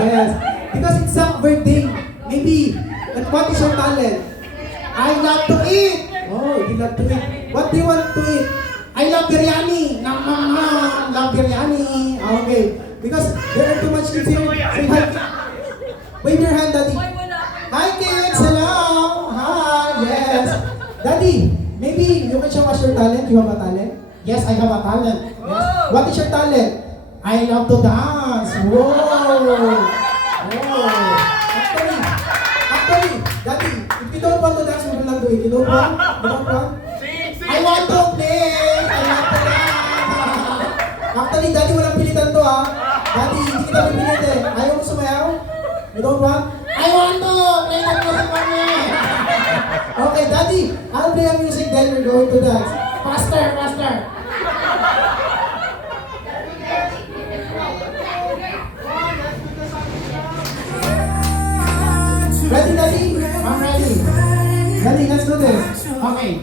Yes. Because it's a birthday. Maybe. And what is your talent? I love to eat. Oh, you love to eat. What do you want to eat? I love biryani. Love biryani. Okay. Because there are too much kids here. Say hi. Wave your hand, Daddy. Hi, kids. Hello. Hi. Yes. Daddy, maybe you can show us your talent. You have a talent? Yes, I have a talent. Yes. What is your talent? I love to dance. Whoa. Oh. Actually, Daddy, if you don't want to dance, we will not do it. You don't want? You don't want? I want to play. I want to dance. Actually, Daddy, walang pilitan to ha. Daddy, hindi kita pipilit eh. Ayaw mo sumayaw? You don't want? I want to play the music for me. Okay, Daddy, I'll play a music then we're going to dance. Faster, faster. Ready, Daddy? I'm ready. Daddy, let's do this. Okay.